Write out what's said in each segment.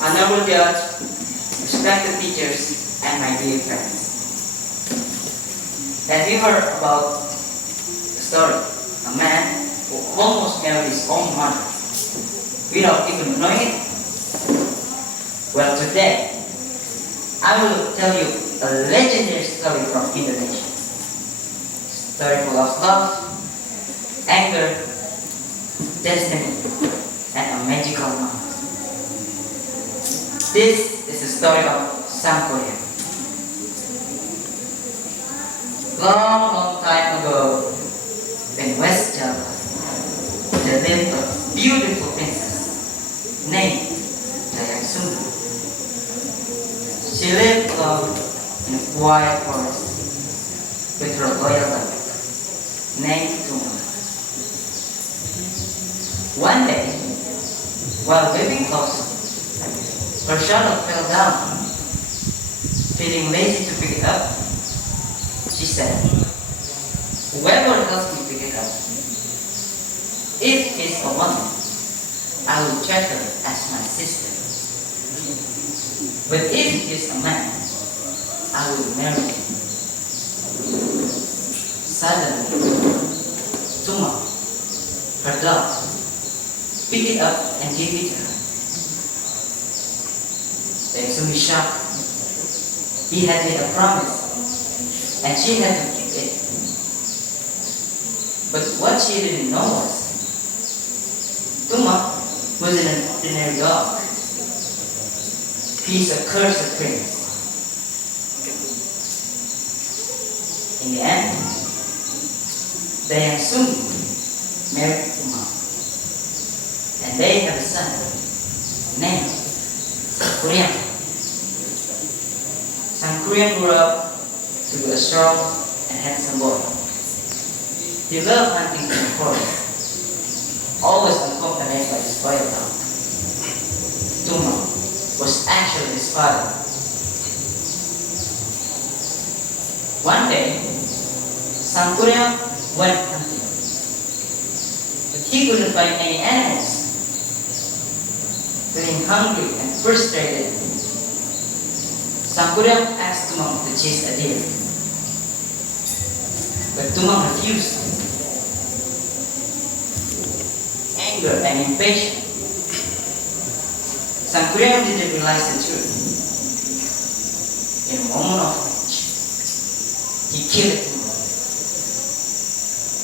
honorable judge, respected teachers, and my dear friends. Have you heard about the story? A man who almost married his own mother without even knowing it? Well, today, I will tell you a legendary story from Indonesia. Story full of love, anger, destiny, and a magical moment. This is the story of Sangkuriang. Long time ago, in West Java, there lived a beautiful princess named Sunda. She lived alone in a quiet forest with her loyal dog named Tuma. One day, while living close, her shadow fell down. Feeling lazy to pick it up, she said, "Whoever helps me pick it up, if it's a woman, I will treat her as my sister. But if it is a man, I will marry him." Suddenly, Tuma, her dog, picked it up and gave it to her. Extremely shocked. He had made a promise, and she had to keep it. But what she didn't know was, Tuma wasn't an ordinary dog. He's a cursed prince. In the end, they soon married Tuma, and they have a son named Sangkuriang. Sangkuriang grew up to be a strong and handsome boy. He loved hunting in the forest, always accompanied by his loyal dog. Tuma was actually his father. One day, Sangkuriang went hunting, but he couldn't find any animals. Feeling hungry and frustrated, Sangkuriang asked Tumang to chase a deer. But Tumang refused. Anger and impatient, Sangkuriang didn't realize the truth. In a moment of rage, he killed Tumang.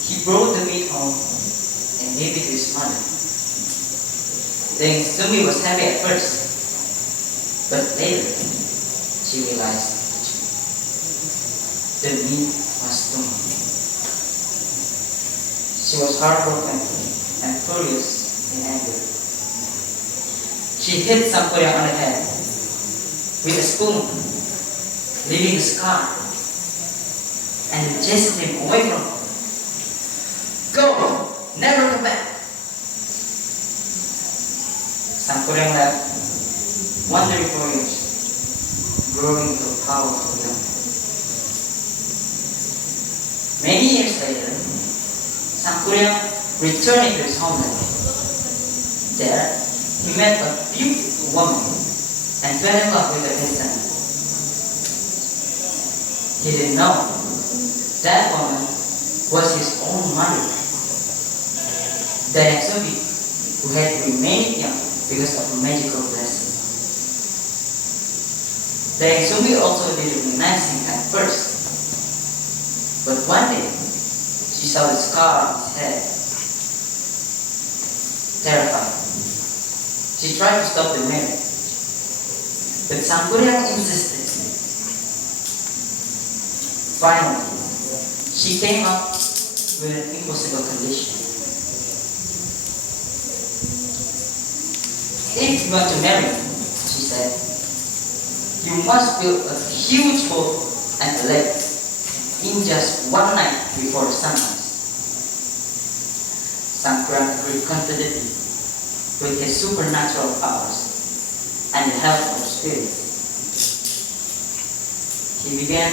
He brought the meat home and gave it to his mother. Then Sumi was happy at first, but later she realized the meat was Tuma. She was heartbroken and furious in anger. She hit Sangkuriang on the head with a spoon, leaving a scar, and chased him away from her. "Go! Never come back!" Sangkuriang left, wandering for years, growing into a powerful young man. Many years later, Sangkuriang returned to his homeland. There, he met a beautiful woman and fell in love with her instantly. He didn't know that woman was his own mother, the Exobi, who had remained young because of a magical blessing. The Exobi also didn't recognize him at first, but one day she saw the scar on his head. Terrified, she tried to stop the marriage, but Sangkuriang insisted. Finally, she came up with an impossible condition. "If you want to marry me," she said, "you must build a huge boat and a lake in just one night before sunrise." Sangkuriang agreed confidently with his supernatural powers and the help of spirits. He began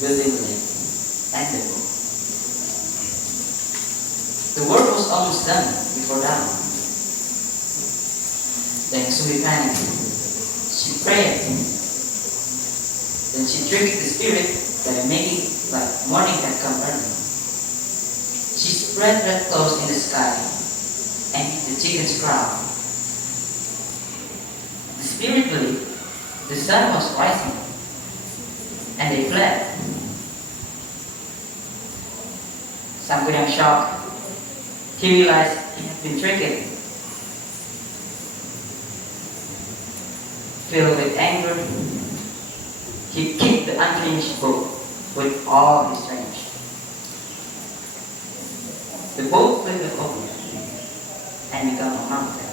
building the lake and the boat. The work was almost done before dawn. Then Sumi panicked. his prayer. Then she tricked the spirit by making like morning had come early. She spread red clothes in the sky and hit the chicken's crown. The spirit believed the sun was rising, and they fled. Sangkuriang shocked. He realized he had been tricked. Filled with anger, he kicked the unfinished boat with all his strength. The boat flipped over and became a mountain.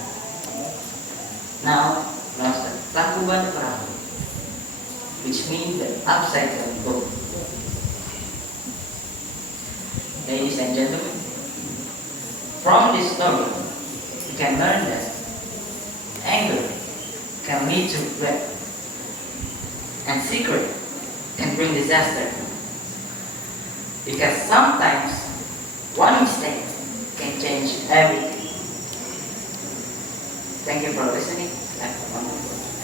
Now lost the Takuban Perahu, which means the upside down boat. Ladies and gentlemen, from this story, we can learn that anger can lead to regret, and secret can bring disaster. Because sometimes one mistake can change everything. Thank you for listening. Have a wonderful day.